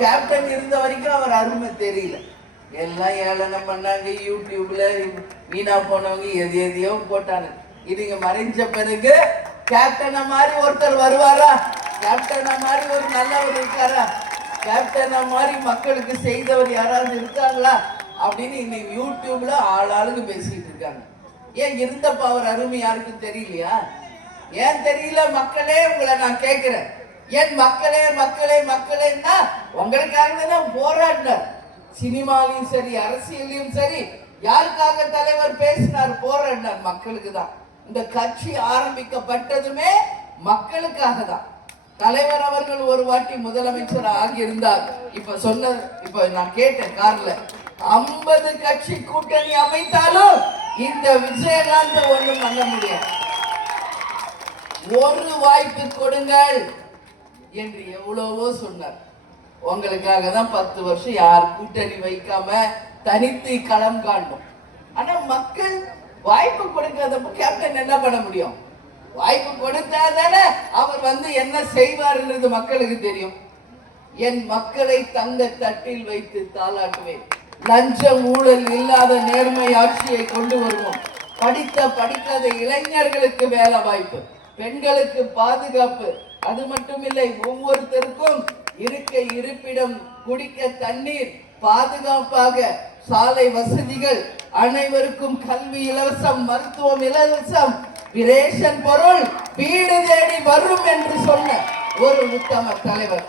Captain இருந்த வரைக்கும் அவர் அருமை தெரியல. எல்லாம் ஏளனம் பண்ணாங்க, யூடியூப்ல வீணா போனவங்க எதையோ போட்டாங்க. இதுங்க மறைஞ்ச பிறகு கேப்டனை மாதிரி ஒருத்தர் வருவாரா? கேப்டனை மாதிரி ஒரு நல்லவர் இருக்காரா? கேப்டனை மாதிரி மக்களுக்கு செய்தவர் யாராவது இருக்காங்களா அப்படின்னு இன்னைக்கு யூடியூப்ல ஆளாளுக்கு பேசிட்டு இருக்காங்க. ஏன் இருந்தப்ப அவர் அருமை யாருக்கும் தெரியலையா? ஏன் தெரியல? மக்களே உங்களை நான் கேட்கிறேன், ஏன் மக்களே மக்களே மக்களேன்னா உங்களுக்காக தான் போராடினார். சினிமாலையும் சரி அரசியலையும் சரி யாருக்காக தலைவர் பேசினார்? போராடினார், மக்களுக்கு தான். இந்த கட்சி ஆரம்பிக்கப்பட்டதுமே மக்களுக்காக தான். தலைவர் அவர்கள் ஒரு வாட்டி முதலமைச்சர் ஆகியிருந்தார். இப்ப நான் கேட்டேன் கார்ல, 50 கட்சி கூட்டணி அமைத்தாலும் இந்த விஜயகாந்த் ஒண்ணும் பண்ண முடியாது. ஒரு வாய்ப்பு கொடுங்கள் என்று எவ்வளவோ சொன்னார். உங்களுக்காக தான் 10 வருஷம் யார் கூட்டணி வைக்காம தனித்து களம் காணும். ஆனா மக்கள் வாய்ப்பு கொடுக்காதப்ப கேப்டன் என்ன பண்ண முடியும்? வாய்ப்பு கொடுத்தா தானே அவர் என்ன செய்வார்ன்றது மக்களுக்கு தெரியும். என் மக்களை தங்க தட்டில் வைத்து தாளாட்டுவேன். லஞ்சம் ஊழல் இல்லாத நேர்மை ஆட்சியை கொண்டு வருவோம். படிக்காத இளைஞர்களுக்கு வேலை வாய்ப்பு, பெண்களுக்கு பாதுகாப்பு, அது மட்டுமில்லை ஒவ்வொருத்தருக்கும் இருக்க இருப்பிடம், குடிக்க தண்ணீர், பாதுகாப்பாக சாலை வசதிகள், அனைவருக்கும் கல்வி இலவசம், மருத்துவம் இலவசம், ரேஷன் பொருள் வீடு தேடி வரும் என்று சொன்ன ஒரு உத்தம தலைவர்.